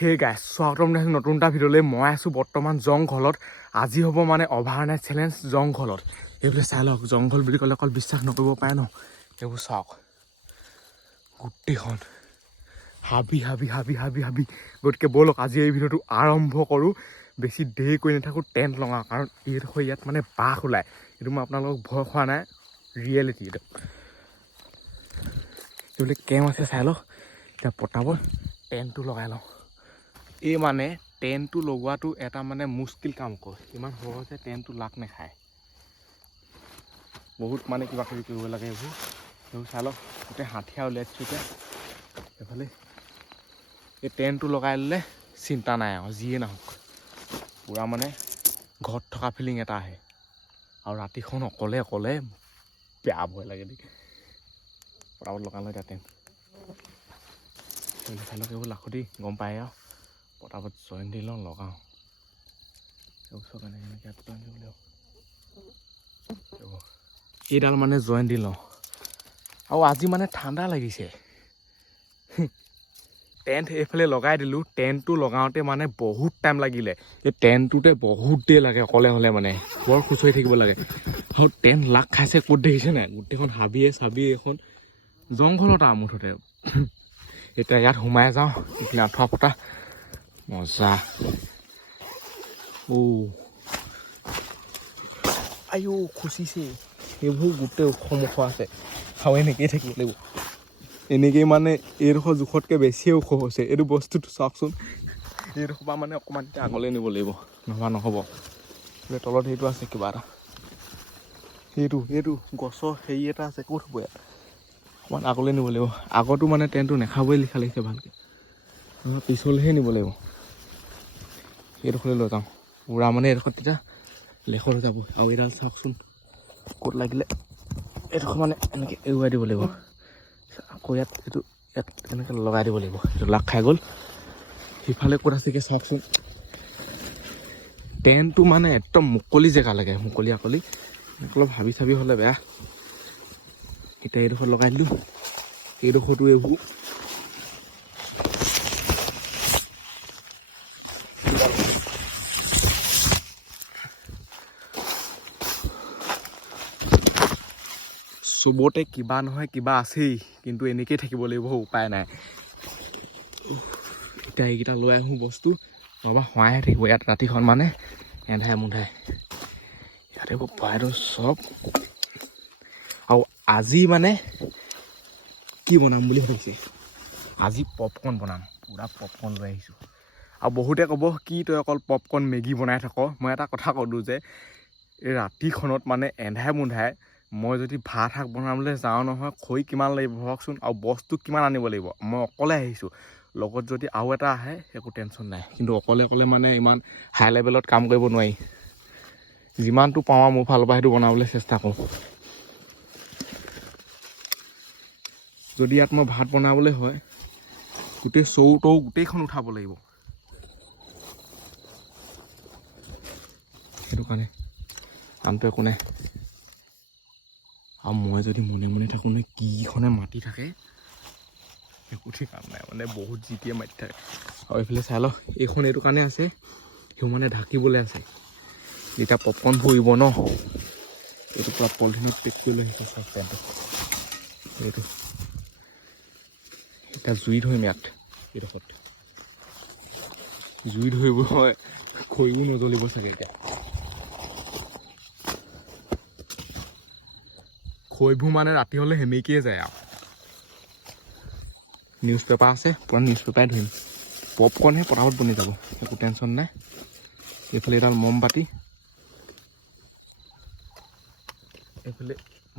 হে গাইছ স্বাগতম জনাইছোঁ নতুন এটা ভিডিঅ'লৈ। মই আছোঁ বৰ্তমান জংঘলত। আজি হ'ব মানে অভাৰনাইট চেলেঞ্জ জংঘলত। এইবোৰ চাই লওক, জংঘল বুলি ক'লে অকল বিশ্বাস নকৰিব পাৰে ন। এইবোৰ চাওক, গোটেইখন হাবি হাবি হাবি হাবি হাবি। গতিকে ব'লক আজি এই ভিডিঅ'টো আৰম্ভ কৰোঁ। বেছি দেৰি কৰি নাথাকোঁ, টেণ্ট লগাওঁ, কাৰণ এইডোখৰ ইয়াত মানে বাঘ ওলায়। এইটো মই আপোনালোকক ভয় খোৱা নাই, ৰিয়েলিটি এইটো। এইবোলে কেম আছে চাই লওক। এতিয়া পটাবৰ টেণ্টটো লগাই লওঁ। এই মানে টেণ্টটো লগোৱাটো এটা মানে মুস্কিল কাম কৰে, ইমান সহজে টেণ্টটো লাগ নাখায়। বহুত মানে কিবা কিবি কৰিব লাগে। এইবোৰ চাই লওক, গোটেই হাঠিয়া উলিয়াইছোঁ। এতিয়া এইফালে এই টেণ্টটো লগাই ল'লে চিন্তা নাই আৰু, যিয়ে নহওক পূৰা মানে ঘৰত থকা ফিলিং এটা আহে। আৰু ৰাতিখন অকলে অকলে বেয়া ভয় লাগে দেই। পটাপট লগাই লওঁ এতিয়া টেণ্ট। চাই লওক, এইবোৰ লাখুটি গম পায় আৰু। পটাপট জইন দি লওঁ, লগাওঁ। এইডাল মানে জইন দি লওঁ। আৰু আজি মানে ঠাণ্ডা লাগিছে। টেণ্ট এইফালে লগাই দিলোঁ। টেণ্টটো লগাওঁতে মানে বহুত টাইম লাগিলে। এই টেণ্টটোতে বহুত দেৰি লাগে অকলে হ'লে, মানে বৰ খুচৰি থাকিব লাগে। আৰু টেণ্ট লাগ খাইছে ক'ত দেখিছে নাই, গোটেইখন হাবিয়ে চাবিয়ে এখন জংঘলত আৰু মুঠতে। এতিয়া ইয়াত সোমাই যাওঁ, এইখিনি আঁঠুৱা ফটা মজা। আইও খুচিছে। এইবোৰ গোটেই ওখ মুখ আছে, আৰু এনেকেই থাকিব লাগিব। এনেকেই মানে এইডোখৰ জোখতকৈ বেছিয়ে ওখ হৈছে এইটো বস্তুটো। চাওকচোন, এইডোখৰ পৰা মানে অকণমান এতিয়া আগলৈ নিব লাগিব, নহ'বা নহ'ব। তলত সেইটো আছে কিবা এটা, সেইটো গছৰ হেৰি এটা আছে, ক'ত হ'ব ইয়াত। অকণমান আগলৈ নিব লাগিব। আগতো মানে টেণ্টটো নাখাবই লিখা লাগিছে ভালকৈ, নহ'লে পিছলৈহে নিব লাগিব। এইডোখৰলৈ লৈ যাওঁ পূৰা, মানে এইডোখৰত তেতিয়া লেখত হৈ যাব। আৰু এইডাল চাওকচোন ক'ত লাগিলে। এইডোখৰ মানে এনেকৈ এৰুৱাই দিব লাগিব। আকৌ ইয়াত এনেকৈ লগাই দিব লাগিব। এইটো লাগ খাই গ'ল। সিফালে ক'ত আছেগৈ চাওকচোন। টেণ্টটো মানে একদম মুকলি জেগা লাগে, মুকলি আকলি। অলপ হাবি চাবি হ'লে বেয়া। এতিয়া এইডোখৰত লগাই দিলোঁ। এইডোখৰটো এইবোৰ চবতে কিবা নহয় কিবা আছেই, কিন্তু এনেকেই থাকিব লাগিব, উপায় নাই। এতিয়া এইকেইটা লৈ আহোঁ বস্তু, নহ'বা হোৱাইহে থাকিব ইয়াত ৰাতিখন মানে এন্ধাই মুন্ধাই। ইয়াত এইবোৰ পাইটো চব। আৰু আজি মানে কি বনাম বুলি ভাবিছে? আজি পপকৰ্ণ বনাম, পূৰা পপকৰ্ণ লৈ আহিছোঁ। আৰু বহুতে ক'ব কি তই অকল পপকৰ্ণ মেগী বনাই থাক। মই এটা কথা ক'লোঁ যে এই ৰাতিখনত মানে এন্ধাই মুন্ধাই মই যদি ভাত শাক বনাবলৈ যাওঁ নহয়, খৰি কিমান লাগিব ভাবকচোন, আৰু বস্তু কিমান আনিব লাগিব। মই অকলে আহিছোঁ, লগত যদি আৰু এটা আহে একো টেনশ্যন নাই। কিন্তু অকলে অকলে মানে ইমান হাই লেভেলত কাম কৰিব নোৱাৰি। যিমানটো পাওঁ আৰু মোৰ ফালৰ পৰা সেইটো বনাবলৈ চেষ্টা কৰোঁ। যদি ইয়াত মই ভাত বনাবলৈ হয়, গোটেই চৌ গোটেইখন উঠাব লাগিব। সেইটো কাৰণে আনটো একো নাই। আৰু মই যদি মনে মনে থাকোঁ নহয়, কিখনে মাতি থাকে একো ঠিক কাম নাই, মানে বহুত জিটিয়ে মাতি থাকে। আৰু এইফালে চাই লওক, এইখন এইটো কাৰণে আছে, সেইবোৰ মানে ঢাকিবলৈ আছে। যেতিয়া পপকৰ্ণ পৰিব ন, এইটো পূৰা পলিথিনত পেক কৰি লৈ আহিছে চাওক পেণ্টটো। এইটো এতিয়া জুই ধৰিম ইয়াত, এইডোখৰত জুই ধৰিব হয়, খৰিও নজ্বলিব চাগে। এতিয়া খৰিবোৰ মানে ৰাতি হ'লে সেমেকিয়ে যায় আৰু। নিউজ পেপাৰ আছে, পূৰা নিউজ পেপাৰে ধৰিম। পপকৰ্ণহে পটাপট বনি যাব, একো টেনশ্যন নাই। এইফালে এডাল মমবাতি, এইফালে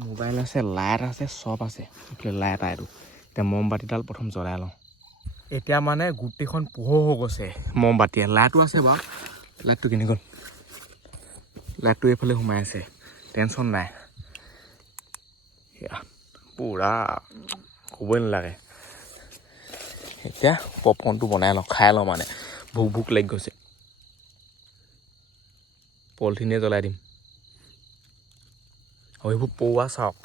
মোবাইল আছে, লাইট আছে, চব আছে। এইফালে লাইট এইটো। এতিয়া মমবাতিডাল প্ৰথম জ্বলাই লওঁ। এতিয়া মানে গোটেইখন পোহৰ হৈ গৈছে মমবাতিয়ে। লাইটো আছে বাৰু, লাইটটো কিনি গ'ল। লাইটটো এইফালে সোমাই আছে, টেনশ্যন নাই। পূৰা ক'বই নালাগে। এতিয়া পপকৰ্ণটো বনাই লওঁ, খাই লওঁ, মানে ভোক লাগি গৈছে। পলিথিনে জ্বলাই দিম। আৰু এইবোৰ পৌৱা চাওক,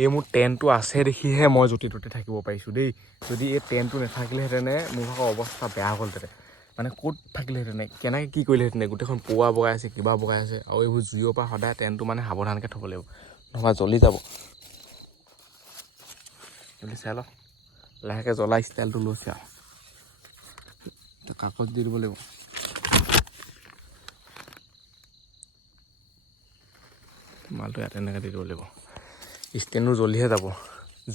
এই মোৰ টেণ্টটো আছে দেখিহে মই য'তে ত'তে থাকিব পাৰিছোঁ দেই। যদি এই টেণ্টটো নাথাকিলেহেঁতেনে মোৰ ভাগৰ অৱস্থা বেয়া হ'লহেঁতেন। মানে ক'ত থাকিলেহেঁতেন, কেনেকৈ কি কৰিলেহেঁতেন, গোটেইখন পৌৱা বগাই আছে, কিবা বগাই আছে। আৰু এইবোৰ জুইৰ পৰা সদায় টেণ্টটো মানে সাৱধানকৈ থ'ব লাগিব, নহ'বা জ্বলি যাব। জ্বলি চাই লওক, লাহেকৈ জ্বলা ষ্টাইলটো লৈছে আৰু কাগজ দি দিব লাগিব। মালটো ইয়াত এনেকৈ দি দিব লাগিব। ষ্টেণ্ডটো জ্বলিহে যাব।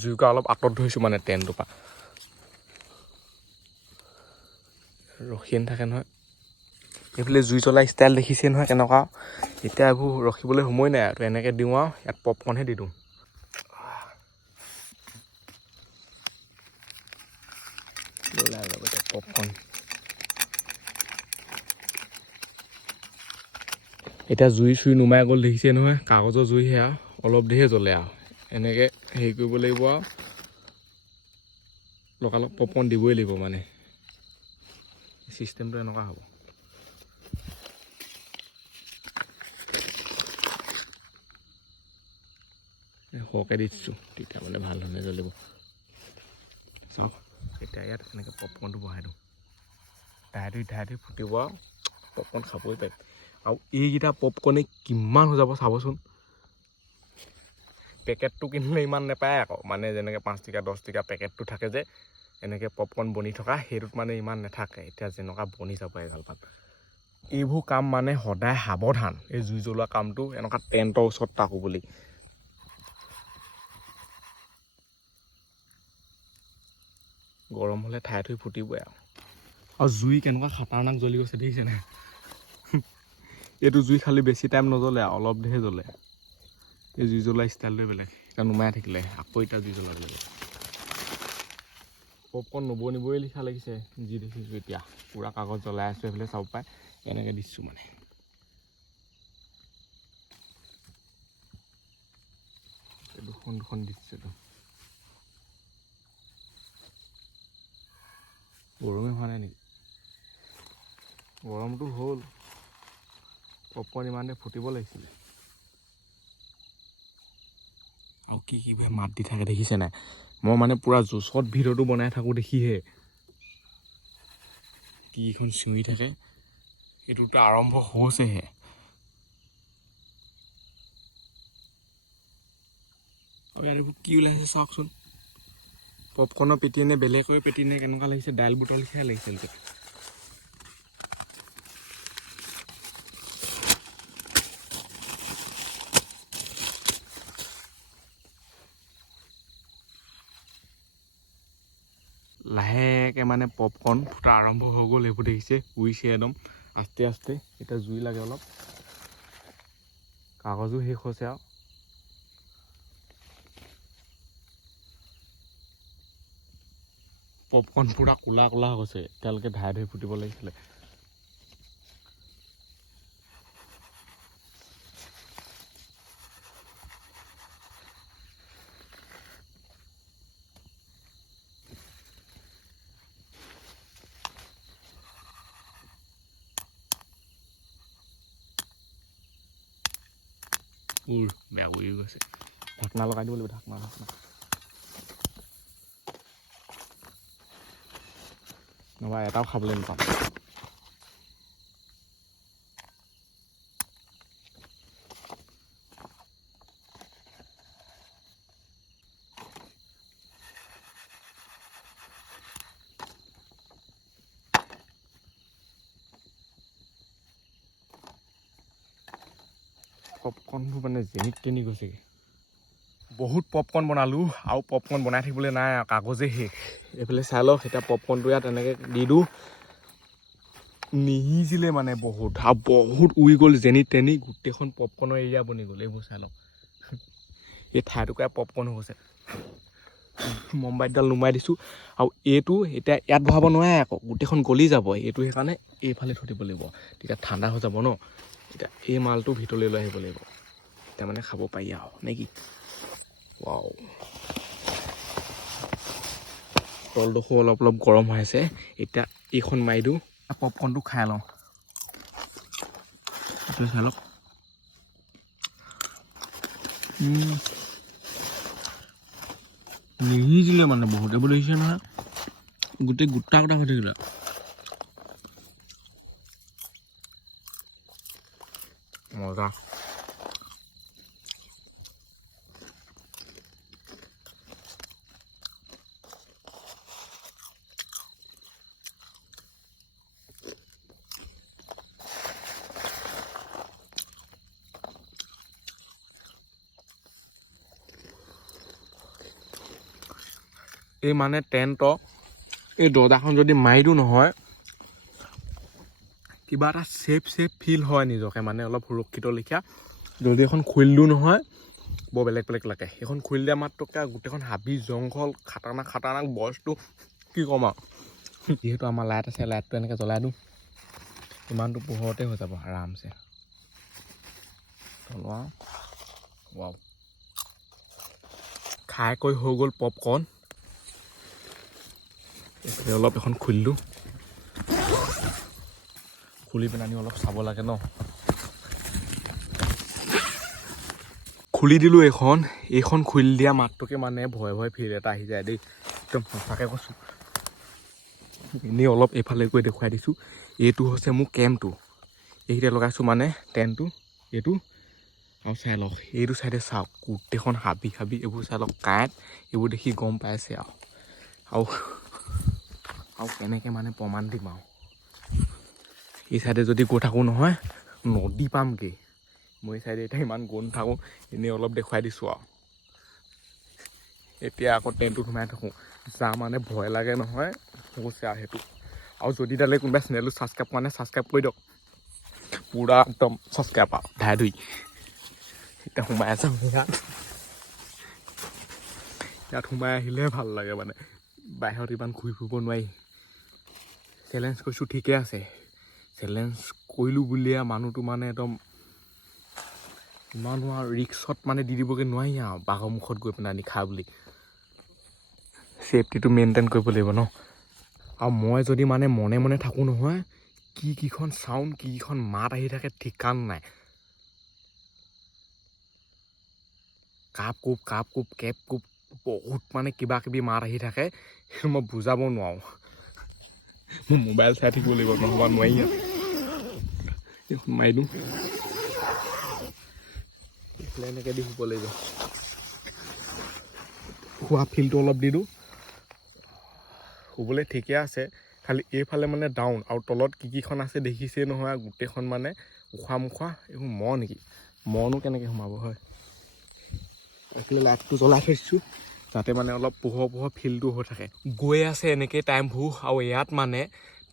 জুইকুৰা অলপ আঁতৰত ধৰিছোঁ মানে টেণ্টটোৰ পৰা, ৰখি নাথাকে নহয়। এইফালে জুই জ্বলা ষ্টাইল দেখিছে নহয় কেনেকুৱা। এতিয়া এইবোৰ ৰখিবলৈ সময় নাই আৰু এনেকৈ দিওঁ আৰু ইয়াত পপকৰ্ণহে দি দিওঁ। ওলাই যাব এতিয়া পপকৰ্ণ। এতিয়া জুই চুই নুমাই গ'ল দেখিছে নহয়, কাগজৰ জুইহে আৰু অলপ দেৰিহে জ্বলে আৰু এনেকৈ হেৰি কৰিব লাগিব আৰু লগালগ পপকৰ্ণ দিবই লাগিব। মানে চিষ্টেমটো এনেকুৱা হ'ব। সৰহকৈ দি দিছোঁ, তেতিয়া মানে ভাল ধৰণে জ্বলিব। চাওক এতিয়া ইয়াত এনেকৈ পপকৰ্ণটো বহাই দিওঁ, ধাই ধুই ফুটিব আৰু পপকৰ্ণ খাবই পাৰিম। আৰু এইকেইটা পপকৰ্ণে কিমান হৈ যাব চাবচোন। পেকেটটো কিনিলে ইমান নাপায় আকৌ, মানে যেনেকৈ 5 টকা 10 টকা পেকেটটো থাকে যে এনেকৈ পপকৰ্ণ বনি থকা, সেইটোত মানে ইমান নাথাকে। এতিয়া যেনেকুৱা বনি যাব এগাল পাত। এইবোৰ কাম মানে সদায় সাৱধান, এই জুই জ্বলোৱা কামটো এনেকুৱা টেণ্টৰ ওচৰত থাকোঁ বুলি। গৰম হ'লে ঠাই থৈ ফুটিবই আৰু জুই কেনেকুৱা খাতাৰনাক জ্বলি গৈছে দেখিছে নাই। এইটো জুই খালি বেছি টাইম নজ্বলে আৰু অলপ দেৰিহে জ্বলে। এই জুই জ্বলোৱা ষ্টাইলটোৱে বেলেগ। এতিয়া নুমাই থাকিলে আকৌ এতিয়া জুই জ্বলাব লাগিব। পপকৰ্ণ নবনিবই লিখা লাগিছে যি দেখিছোঁ এতিয়া। পূৰা কাগজ জ্বলাই আছোঁ, এইফালে চাব পাই এনেকৈ দিছোঁ মানে। দুখন দিছোঁ। গৰমেই হোৱা নাই নেকি? গৰমটো হ'ল, পপকৰ্ণ ইমান দেৰি ফুটিব লাগিছিলে। আৰু কি মাত দি থাকে দেখিছে নাই। মই মানে পূৰা জোচত ভিডিঅ'টো বনাই থাকোঁ দেখিহে কিখন চিঞৰি থাকে। এইটোতো আৰম্ভ হৈছেহে। আৰু ইয়াত এইবোৰ কি ওলাইছে চাওকচোন। পপকৰ্ণৰ পেটি নে বেলেগকৈ পেটি নে কেনেকুৱা লাগিছে, দাইল বটল লিখিয়া লাগিছে। লাহেকৈ মানে পপকৰ্ণ ফুটা আৰম্ভ হৈ গ'ল। এইবোৰ দেখিছে উৰিছে একদম আস্তে আস্তে। এতিয়া জুই লাগে অলপ, কাগজো শেষ হৈছে আৰু পপকৰ্ণ পূৰা ক'লা ক'লা হৈছে। এতিয়ালৈকে ধাই ধুই ফুটিব লাগিছিলে। বেয়া উৰি গৈছে। ঢাকনা লগাই দিব লাগিব, ঢাকনা। নহবা এটাও খাবলৈ নাপাম। পপকৰ্ণবোৰ মানে যেনি তেনি গৈছেগৈ। বহুত পপকৰ্ণ বনালোঁ আৰু পপকৰ্ণ বনাই থাকিবলৈ নাই আৰু কাগজে শেষ। এইফালে চাই লওক, এতিয়া পপকৰ্ণটো ইয়াত এনেকৈ দি দিওঁ। নিসিজিলে মানে বহুত, আৰু বহুত উৰি গ'ল যেনি তেনি। গোটেইখন পপকৰ্ণৰ এৰিয়া বনি গ'ল। এইবোৰ চাই লওক, এই ঠাইটুকুৰাই পপকৰ্ণ হৈ গৈছে। মমবাইটডাল নুমাই দিছোঁ। আৰু এইটো এতিয়া ইয়াত বহাব নোৱাৰে আকৌ, গোটেইখন গলি যাব। এইটো সেইকাৰণে এইফালে থৈ দিব লাগিব, তেতিয়া ঠাণ্ডা হৈ যাব ন। এতিয়া এই মালটো ভিতৰলৈ লৈ আহিব লাগিব, এতিয়া মানে খাব পাৰি আৰু নে কি। ৱাও, তলডোখৰ অলপ গৰম হৈ আছে। এতিয়া এইখন মাৰি দিওঁ, পপকৰ্ণটো খাই লওঁ। এইটো চাই লওক, নিসিজিলে মানে বহুত এইবোৰ দেখিছে নহয় গোটেই গোটা গোটা হৈ থাকিলে মজা এই মানে টেণ্টৰ এই দৰ্জাখন যদি মাৰি দিওঁ নহয় কিবা এটা চেফ ফিল হয় নিজকে মানে অলপ সুৰক্ষিত লেখীয়া যদি এখন খুলি দিওঁ নহয় বৰ বেলেগ লাগে সেইখন খুলি দিয়া মাত্ৰকে গোটেইখন হাবি জংঘল খাটাৰনাক বস্তু কি ক'ম আৰু যিহেতু আমাৰ লাইট আছে লাইটটো এনেকৈ জ্বলাই দিওঁ ইমানটো পোহৰতে হৈ যাব আৰামছে ৱাও খাই কৈ হৈ গ'ল পপকৰ্ণ অলপ এখন খুলিলোঁ খুলি পেলাই অলপ চাব লাগে ন খুলি দিলোঁ এইখন খুলি দিয়া মাত্ৰকে মানে ভয় ফিল এটা আহি যায় দেই একদম সঁচাকৈ কৈছোঁ এনেই অলপ এইফালে গৈ দেখুৱাই দিছোঁ এইটো হৈছে মোৰ কেম্পটো এইখিনিতে লগাইছোঁ মানে টেণ্টটো এইটো আৰু চাই লওক এইটো চাইডে চাওক গোটেইখন হাবি এইবোৰ চাই লওক কাঁইট এইবোৰ দেখি গম পাইছে আৰু কেনেকৈ মানে প্ৰমাণ দিম আৰু এই চাইডে যদি গৈ থাকোঁ নহয় নদী পামগৈ মই এই চাইডে এতিয়া ইমান গৈ নাথাকোঁ এনেই অলপ দেখুৱাই দিছোঁ আৰু এতিয়া আকৌ টেণ্টটোত সোমাই থাকোঁ যা মানে ভয় লাগে নহয় হৈছে আৰু সেইটো আৰু যদি তালৈ কোনোবাই চেনেলটো ছাবস্ক্ৰাইব কৰা নাই ছাবস্ক্ৰাইব কৰি দিয়ক পূৰা একদম ছাবস্ক্ৰাইব আৰু ধাই ধুই এতিয়া সোমাই আছে ইয়াত সোমাই আহিলেহে ভাল লাগে মানে বাহিৰত ইমান ঘূৰি ফুৰিব নোৱাৰি চেলেঞ্জ কৰিছোঁ ঠিকে আছে চেলেঞ্জ কৰিলোঁ বুলিয়ে মানুহটো মানে একদম ইমানো আৰু ৰিক্সত মানে দি দিবগৈ নোৱাৰি আৰু বাঘৰ মুখত গৈ পেলাই নিখা বুলি ছেফটিটো মেইনটেইন কৰিব লাগিব ন আৰু মই যদি মানে মনে থাকোঁ নহয় কিখন চাউণ্ড কিখন মাত আহি থাকে ঠিকান নাই কাপ কোপ কেপ কোপ বহুত মানে কিবা কিবি মাত আহি থাকে সেইটো মই বুজাব নোৱাৰোঁ মোৰ মোবাইল চাই থাকিব লাগিব নহ'বা নোৱাৰি মাৰি দিওঁ এনেকৈ দি শুব লাগিব খোৱা ফিলটো অলপ দি দিওঁ শুবলৈ ঠিকে আছে খালি এইফালে মানে ডাউন আৰু তলত কিখন আছে দেখিছেই নহয় গোটেইখন মানে উশাহ মুখা এইবোৰ মহ নেকি মহনো কেনেকৈ সোমাব হয় এইফালে লাইটটো জ্বলাই থৈছোঁ যাতে মানে অলপ পোহৰ ফিলটো হৈ থাকে গৈ আছে এনেকৈ টাইমবোৰ আৰু ইয়াত মানে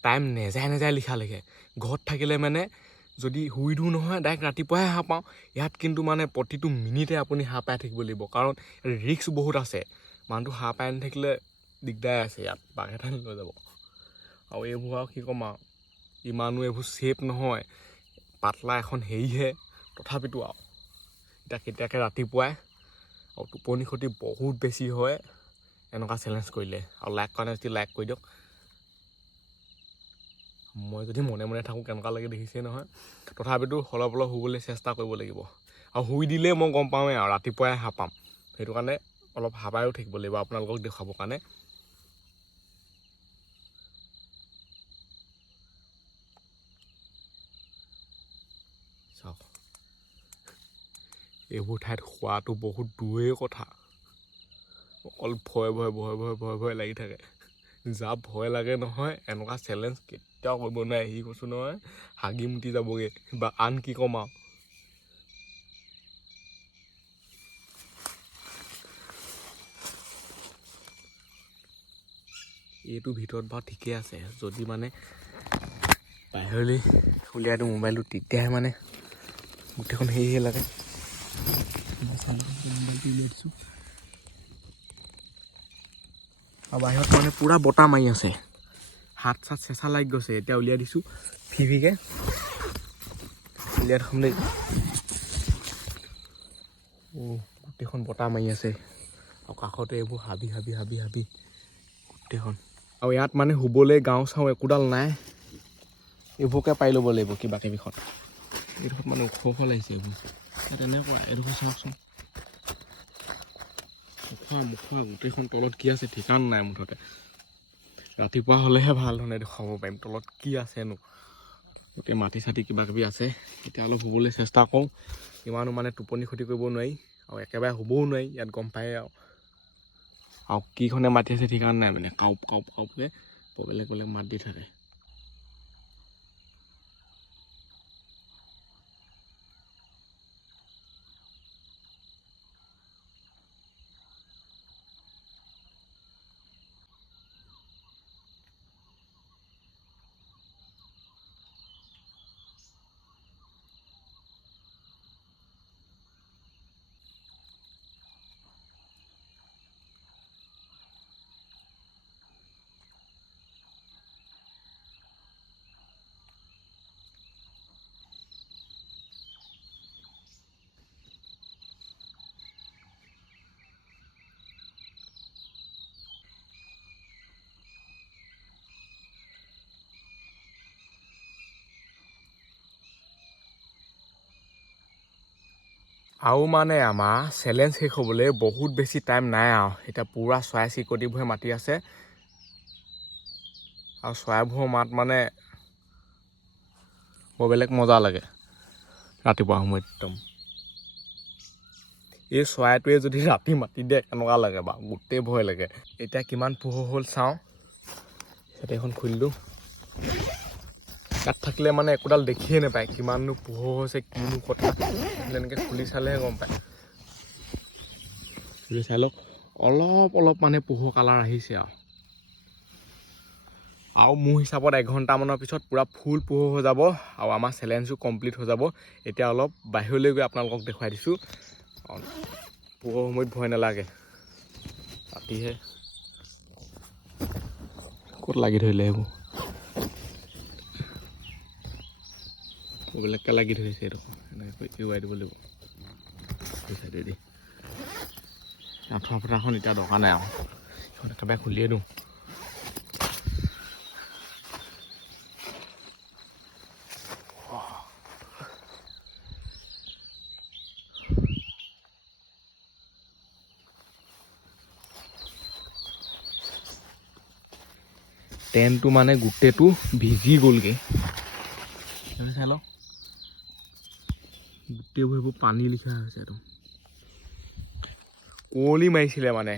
টাইম নেযায় লিখা লিখে ঘৰত থাকিলে মানে যদি শুই দিওঁ নহয় ডাইৰেক্ট ৰাতিপুৱাহে সাৰ পাওঁ ইয়াত কিন্তু মানে প্ৰতিটো মিনিটে আপুনি সাৰ পাই থাকিব লাগিব কাৰণ ৰিস্ক বহুত আছে মানুহটো সাৰ পাই নাথাকিলে দিগদাৰ আছে ইয়াত বাঘে টানি লৈ যাব আৰু এইবোৰ আৰু কি ক'ম আৰু ইমানো এইবোৰ ছেফ নহয় পাতলা এখন হেৰিহে তথাপিতো আৰু এতিয়া কেতিয়াকৈ ৰাতিপুৱাই আৰু টোপনি ক্ষতি বহুত বেছি হয় এনেকুৱা চেলেঞ্জ কৰিলে আৰু লাইক কৰা নাই যদি লাইক কৰি দিয়ক মই যদি মনে থাকোঁ কেনেকুৱা লাগে দেখিছেই নহয় তথাপিতো অলপ শুবলৈ চেষ্টা কৰিব লাগিব আৰু শুই দিলেই মই গম পাওঁৱেই আৰু ৰাতিপুৱাই সাৰ পাম সেইটো কাৰণে অলপ হাবায়ো থাকিব লাগিব আপোনালোকক দেখুৱাবৰ কাৰণে চাওক এইবোৰ ঠাইত শোৱাটো বহুত দূৰেই কথা অকল ভয় লাগি থাকে যা ভয় লাগে নহয় এনেকুৱা চেলেঞ্জ কেতিয়াও কৰিব নোৱাৰে সি কৈছোঁ নহয় হাগি মুতি যাবগৈ বা আন কি ক'ম আৰু এইটো ভিতৰত বাৰু ঠিকে আছে যদি মানে বাহিৰলৈ উলিয়াই দিওঁ মোবাইলটো তেতিয়াহে মানে গোটেইখন হেৰিহে লাগে আৰু বাহিৰত মানে পূৰা বতাহ মাৰি আছে হাত চাত চেঁচা লাগি গৈছে এতিয়া উলিয়াই দিছোঁ ফিভিকে উলিয়াই থ'ম দেই গোটেইখন বতাহ মাৰি আছে আৰু কাষতে এইবোৰ হাবি গোটেইখন আৰু ইয়াত মানে শুবলৈ গাঁও চাওঁ একোডাল নাই এইবোৰকে পাই ল'ব লাগিব কিবা কিবিখন এইডোখৰত মানে ওখ লাগিছে এইবোৰ তেনেকুৱা এইডোখৰ চাওকচোন মুখা গোটেইখন তলত কি আছে ঠিকান নাই মুঠতে ৰাতিপুৱা হ'লেহে ভাল ধৰণে দেখুৱাব পাৰিম তলত কি আছেনো গোটেই মাটি চাটি কিবা কিবি আছে এতিয়া অলপ শুবলৈ চেষ্টা কৰোঁ ইমানো মানে টোপনি ক্ষতি কৰিব নোৱাৰি আৰু একেবাৰে শুবও নোৱাৰি ইয়াত গম পায়ে আৰু কিখনে মাতি আছে ঠিকান নাই মানে কাউপ কাউপ কাউপকৈ বেলেগ বেলেগ মাত দি থাকে আৰু মানে আমাৰ চেলেঞ্জ শেষ হ'বলৈ বহুত বেছি টাইম নাই আৰু এতিয়া পূৰা চৰাই চিৰিকটিবোৰে মাতি আছে আৰু চৰাইবোৰৰ মাত মানে বৰ বেলেগ মজা লাগে ৰাতিপুৱা সময়ত একদম এই চৰাইটোৱে যদি ৰাতি মাতি দিয়ে কেনেকুৱা লাগে বাৰু গোটেই ভয় লাগে এতিয়া কিমান পোহৰ হ'ল চাওঁ ইয়াতে এখন খুলিলোঁ ইয়াত থাকিলে মানে একোডাল দেখিয়ে নাপায় কিমাননো পোহৰ হৈছে কিনো কথা এনেকৈ খুলি চালেহে গম পায় খুলি চাই লওক অলপ অলপ মানে পোহৰ কালাৰ আহিছে আৰু মোৰ হিচাপত 1 ঘণ্টামানৰ পিছত পূৰা ফুল পোহৰ হৈ যাব আৰু আমাৰ চেলেঞ্জো কমপ্লিট হৈ যাব এতিয়া অলপ বাহিৰলৈ গৈ আপোনালোকক দেখুৱাই দিছোঁ পোহৰ সময়ত ভয় নালাগে ৰাতিহে ক'ত লাগি ধৰিলে সেইবোৰ বেলেগকৈ লাগি ধৰিছে এইডোখৰ এনেকৈ এৰুৱাই দিব লাগিব চাইডেদি আঁঠুৱা ফটাখন এতিয়া দৰকাৰ নাই আৰু সেইখন একেবাৰে খুলিয়ে দিওঁ টেণ্টটো মানে গোটেইটো ভিজি গ'লগৈ চাই লওক গোটেইবোৰ সেইবোৰ পানী লিখা হৈছে এইটো কুঁৱলী মাৰিছিলে মানে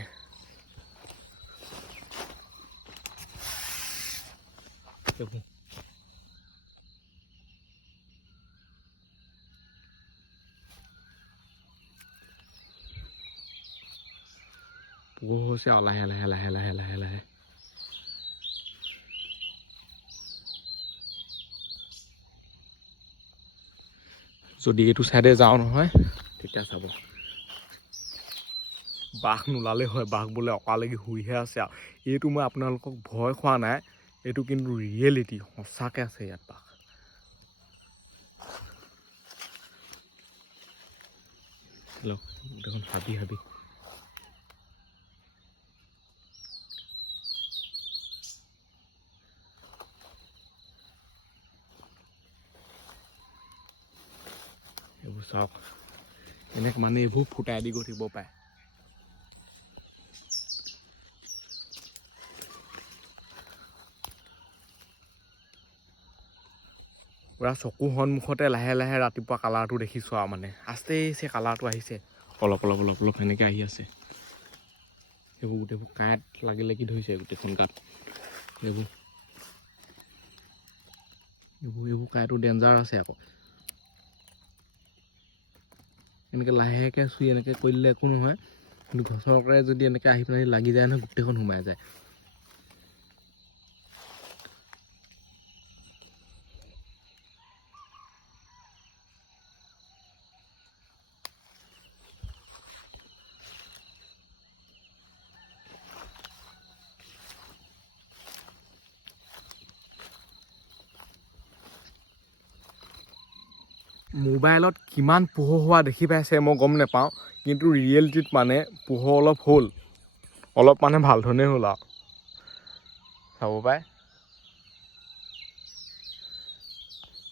পোহৰ হৈছে আৰু লাহে লাহে লাহে লাহে লাহে লাহে যদি এইটো চাইডে যাওঁ নহয় তেতিয়া চাব বাঘ নোলালে হয় বাঘ বোলে অকালেকি শুইহে আছে আৰু এইটো মই আপোনালোকক ভয় খোৱা নাই এইটো কিন্তু ৰিয়েলিটি সঁচাকৈ আছে ইয়াত বাঘ হেল্ল' দেখোন হাবি হাবি এইবোৰ চাওক এনেকৈ মানে এইবোৰ ফুটাই দি গৈ থাকিব পাৰে পূৰা চকু সন্মুখতে লাহে লাহে ৰাতিপুৱা কালাৰটো দেখিছোঁ আৰু মানে আস্তেছে কালাৰটো আহিছে অলপ অলপ অলপ অলপ সেনেকৈ আহি আছে সেইবোৰ গোটেইবোৰ কাঁইট লাগি লাগি ধৰিছে গোটেইখন গাত এইবোৰ কাঁইটো ডেঞ্জাৰ আছে আকৌ এনেকৈ লাহেকৈ চুই এনেকৈ কৰি দিলে একো নহয় কিন্তু গছৰকৰে যদি এনেকৈ আহি পেলাই লাগি যায় নহয় গোটেইখন সোমাই যায় মোবাইলত কিমান পোহৰ হোৱা দেখি পাইছে মই গম নাপাওঁ কিন্তু ৰিয়েলিটিত মানে পোহৰ অলপ হ'ল অলপ মানে ভাল ধৰণে হ'ল আৰু চাব পাৰে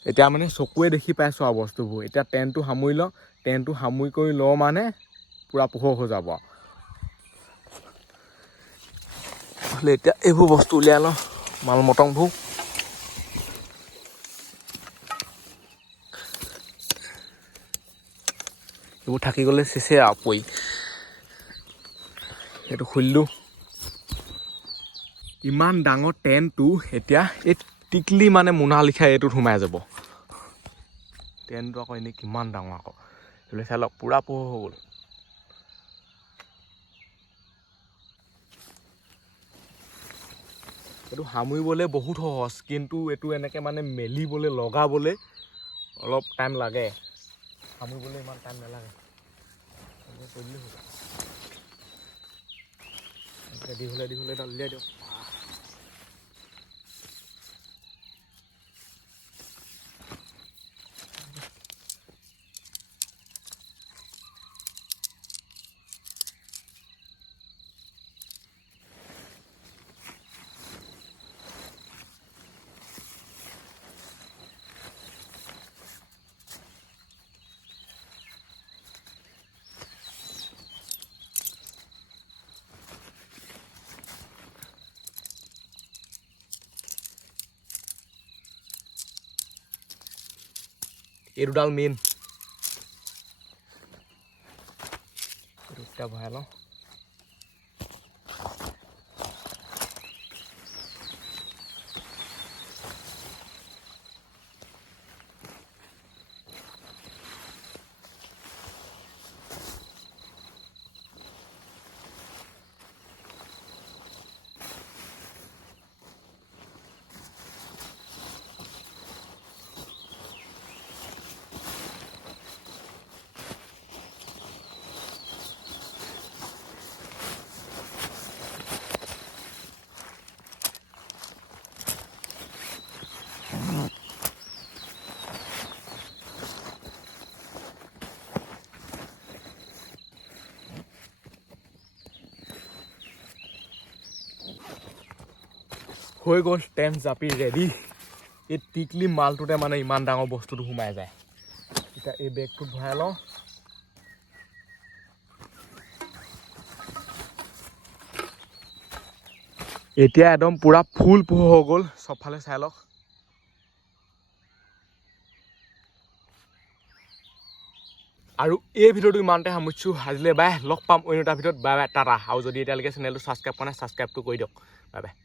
এতিয়া মানে চকুৱে দেখি পাইছোঁ আৰু বস্তুবোৰ এতিয়া টেণ্টটো সামৰি লওঁ টেণ্টটো সামৰি কৰি লওঁ মানে পূৰা পোহৰ হৈ যাব তেতিয়াহ'লে এতিয়া এইবোৰ বস্তু উলিয়াই লওঁ মাল মটংবোৰ এইবোৰ থাকি গ'লে চেচে আৰু পৰি এইটো খুলিলোঁ ইমান ডাঙৰ টেণ্টটো এতিয়া এই টিকলি মানে মোনা লিখা এইটোত সোমাই যাব টেণ্টটো আকৌ এনেই কিমান ডাঙৰ আকৌ এইফালে চাই লওক পূৰা পোহৰ হৈ গ'ল এইটো সামৰিবলৈ বহুত সহজ কিন্তু এইটো এনেকৈ মানে মেলিবলৈ লগাবলৈ অলপ টাইম লাগে সামৰিবলৈ ইমান টাইম নালাগে কৰিলে হ'ব দীঘলে এটা উলিয়াই দিয়ক এই দুডাল মেইন দুটা ভৰাই লওঁ হৈ গ'ল টেণ্ট জাপি ৰেডি এই টিকলি মালটোতে মানে ইমান ডাঙৰ বস্তুটো সোমাই যায় এতিয়া এই বেগটোত ভৰাই লওঁ এতিয়া একদম পুৰা ফুল পোহৰ হৈ গ'ল চবফালে চাই লওক আৰু এই ভিডিঅ'টো ইমানতে সামৰিছোঁ আজিলৈ বাই লগ পাম অন্য এটা ভিডিঅ'ত বাই বাই টাটা আৰু যদি এতিয়ালৈকে চেনেলটো ছাবস্ক্ৰাইব কৰা নাই ছাবস্ক্ৰাইবটো কৰি দিয়ক বাই বাই